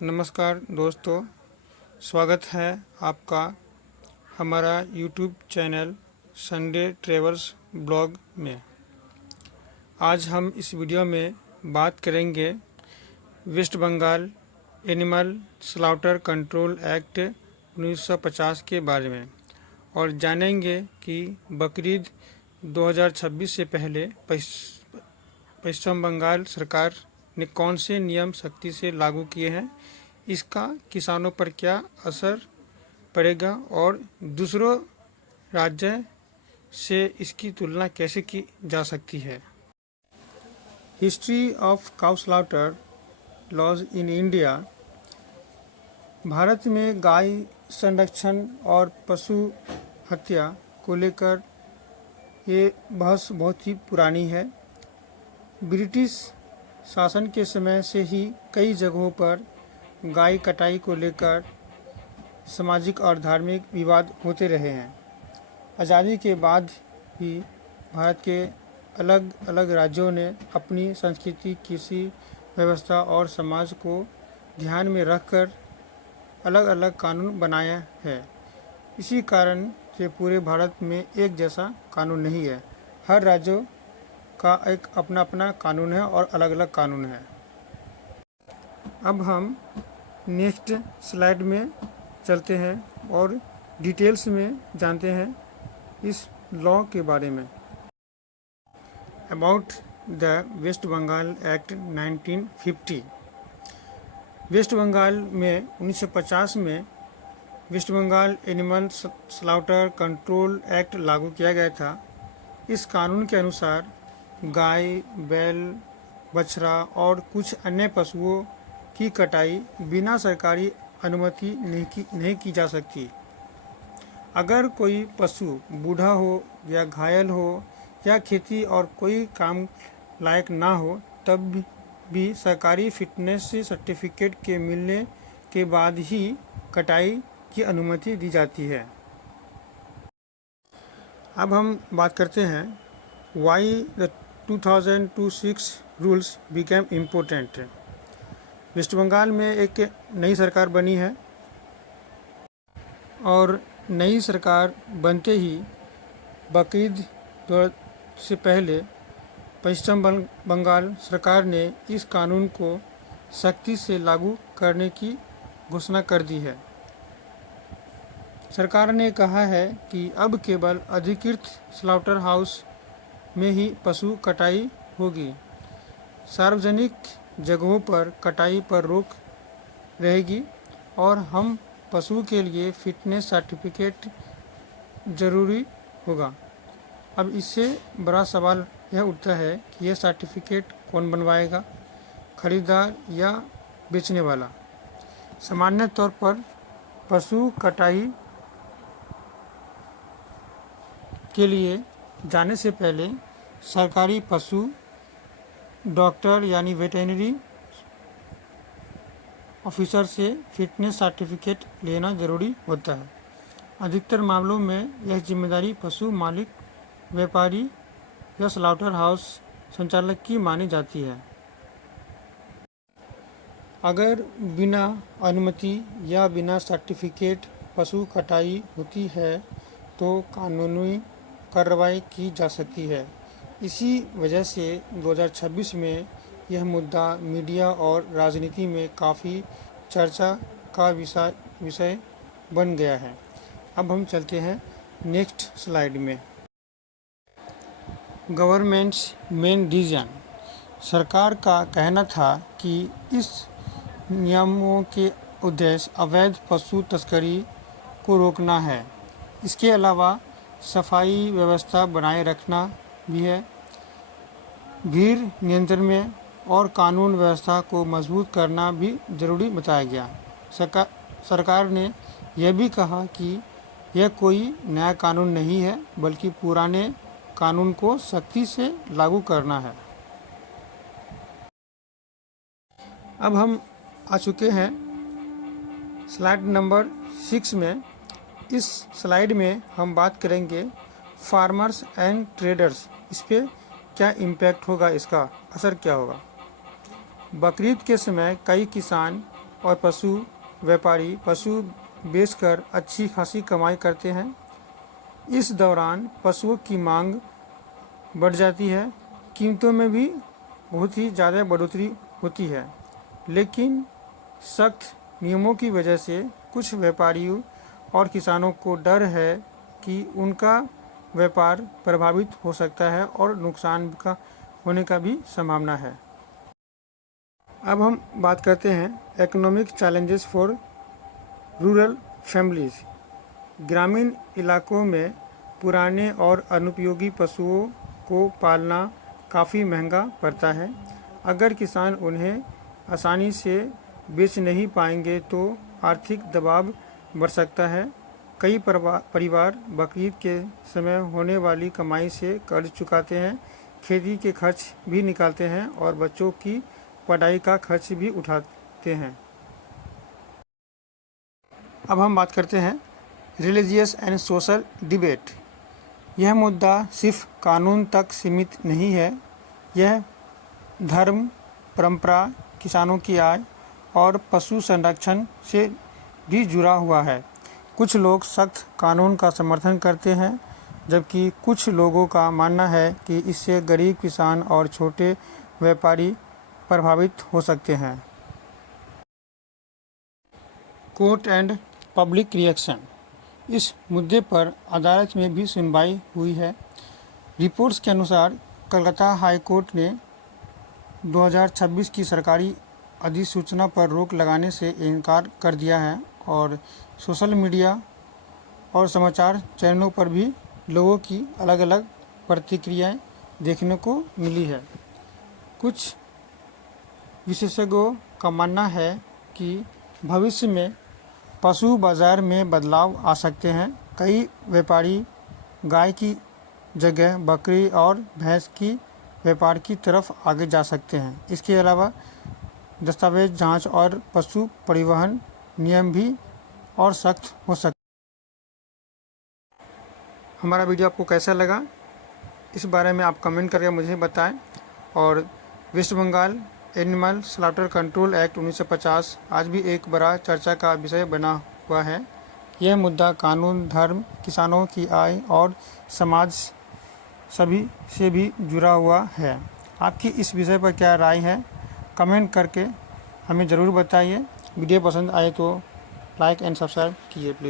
नमस्कार दोस्तों, स्वागत है आपका हमारा YouTube channel Sunday travels blog में। आज हम इस वीडियो में बात करेंगे West Bengal animal slaughter control act 1950 के बारे में और जानेंगे कि बकरीद 2026 से पहले पश्चिम बंगाल सरकार ने कौन से नियम सख्ती से लागू किए हैं, इसका किसानों पर क्या असर पड़ेगा और दूसरों राज्य से इसकी तुलना कैसे की जा सकती है। History of cow slaughter laws in India. Bharat में गाय संरक्षण और पशु हत्या को लेकर ये बहस बहुत ही पुरानी है। ब्रिटिश शासन के समय से ही कई जगहों पर गाय कटाई को लेकर सामाजिक और धार्मिक विवाद होते रहे हैं। आज़ादी के बाद भी भारत के अलग अलग राज्यों ने अपनी संस्कृति, कृषि व्यवस्था और समाज को ध्यान में रखकर अलग अलग कानून बनाया है। इसी कारण से पूरे भारत में एक जैसा कानून नहीं है। हर राज्यों का एक अपना अपना कानून है और अलग अलग कानून है। अब हम नेक्स्ट स्लाइड में चलते हैं और डिटेल्स में जानते हैं इस लॉ के बारे में। About the West Bengal act 1950। West Bengal में 1950 में West Bengal animal slaughter control act लागू किया गया था। इस कानून के अनुसार गाय, बैल, बछड़ा और कुछ अन्य पशुओं की कटाई बिना सरकारी अनुमति नहीं की जा सकती। अगर कोई पशु बूढ़ा हो या घायल हो या खेती और कोई काम लायक ना हो, तब भी सरकारी फिटनेस सर्टिफिकेट के मिलने के बाद ही कटाई की अनुमति दी जाती है। अब हम बात करते हैं why the 2026 rules became important. West Bengal में एक नई सरकार बनी है और नई सरकार बनते ही बकरीद से पहले पश्चिम बंगाल सरकार ने इस कानून को सख्ती से लागू करने की घोषणा कर दी है। सरकार ने कहा है कि अब केवल अधिकृत स्लॉटर हाउस में ही पशु कटाई होगी। सार्वजनिक जगहों पर कटाई पर रोक रहेगी और हम पशु के लिए फिटनेस सर्टिफिकेट जरूरी होगा। अब इससे बड़ा सवाल यह उठता है कि यह सर्टिफिकेट कौन बनवाएगा, खरीदार या बेचने वाला। सामान्य तौर पर पशु कटाई के लिए जाने से पहले सरकारी पशु डॉक्टर यानी वेटेरिनरी ऑफिसर से फिटनेस सर्टिफिकेट लेना जरूरी होता है। अधिकतर मामलों में यह जिम्मेदारी पशु मालिक, व्यापारी या स्लॉटर हाउस संचालक की मानी जाती है। अगर बिना अनुमति या बिना सर्टिफिकेट पशु कटाई होती है तो कानूनी कार्रवाई की जा सकती है। इसी वजह से 2026 में यह मुद्दा मीडिया और राजनीति में काफ़ी चर्चा का विषय बन गया है। अब हम चलते हैं नेक्स्ट स्लाइड में। Governments main decision. सरकार का कहना था कि इस नियमों के उद्देश्य अवैध पशु तस्करी को रोकना है। इसके अलावा सफाई व्यवस्था बनाए रखना भी है। भीड़ नियंत्रण में और कानून व्यवस्था को मजबूत करना भी जरूरी बताया गया। सरकार ने यह भी कहा कि यह कोई नया कानून नहीं है, बल्कि पुराने कानून को सख्ती से लागू करना है। अब हम आ चुके हैं स्लाइड नंबर 6 में। इस स्लाइड में हम बात करेंगे फार्मर्स एंड ट्रेडर्स। इस पर क्या इम्पैक्ट होगा, इसका असर क्या होगा। बकरीद के समय कई किसान और पशु व्यापारी पशु बेचकर अच्छी खासी कमाई करते हैं। इस दौरान पशुओं की मांग बढ़ जाती है, कीमतों में भी बहुत ही ज़्यादा बढ़ोतरी होती है। लेकिन सख्त नियमों की वजह से कुछ व्यापारियों और किसानों को डर है कि उनका व्यापार प्रभावित हो सकता है और नुकसान का होने का भी संभावना है। अब हम बात करते हैं economic challenges for rural families. ग्रामीण इलाकों में पुराने और अनुपयोगी पशुओं को पालना काफ़ी महंगा पड़ता है। अगर किसान उन्हें आसानी से बेच नहीं पाएंगे तो आर्थिक दबाव बढ़ सकता है। कई परिवार बकरीद के समय होने वाली कमाई से कर्ज चुकाते हैं, खेती के खर्च भी निकालते हैं और बच्चों की पढ़ाई का खर्च भी उठाते हैं। अब हम बात करते हैं रिलीजियस एंड सोशल डिबेट। यह मुद्दा सिर्फ कानून तक सीमित नहीं है, यह धर्म, परंपरा, किसानों की आय और पशु संरक्षण से भी जुड़ा हुआ है। कुछ लोग सख्त कानून का समर्थन करते हैं, जबकि कुछ लोगों का मानना है कि इससे गरीब किसान और छोटे व्यापारी प्रभावित हो सकते हैं। Court and public reaction. इस मुद्दे पर अदालत में भी सुनवाई हुई है। रिपोर्ट्स के अनुसार कलकत्ता हाई कोर्ट ने 2026 की सरकारी अधिसूचना पर रोक लगाने से इनकार कर दिया है और सोशल मीडिया और समाचार चैनलों पर भी लोगों की अलग अलग प्रतिक्रियाएं देखने को मिली है। कुछ विशेषज्ञों का मानना है कि भविष्य में पशु बाजार में बदलाव आ सकते हैं। कई व्यापारी गाय की जगह बकरी और भैंस की व्यापार की तरफ आगे जा सकते हैं। इसके अलावा दस्तावेज जांच और पशु परिवहन नियम भी और सख्त हो सकते हैं। हमारा वीडियो आपको कैसा लगा, इस बारे में आप कमेंट करके मुझे बताएं। और West Bengal animal slaughter control act 1950 आज भी एक बड़ा चर्चा का विषय बना हुआ है। यह मुद्दा कानून, धर्म, किसानों की आय और समाज सभी से भी जुड़ा हुआ है। आपकी इस विषय पर क्या राय है, कमेंट करके हमें ज़रूर बताइए। वीडियो पसंद आए तो लाइक एंड सब्सक्राइब कीजिए प्लीज़।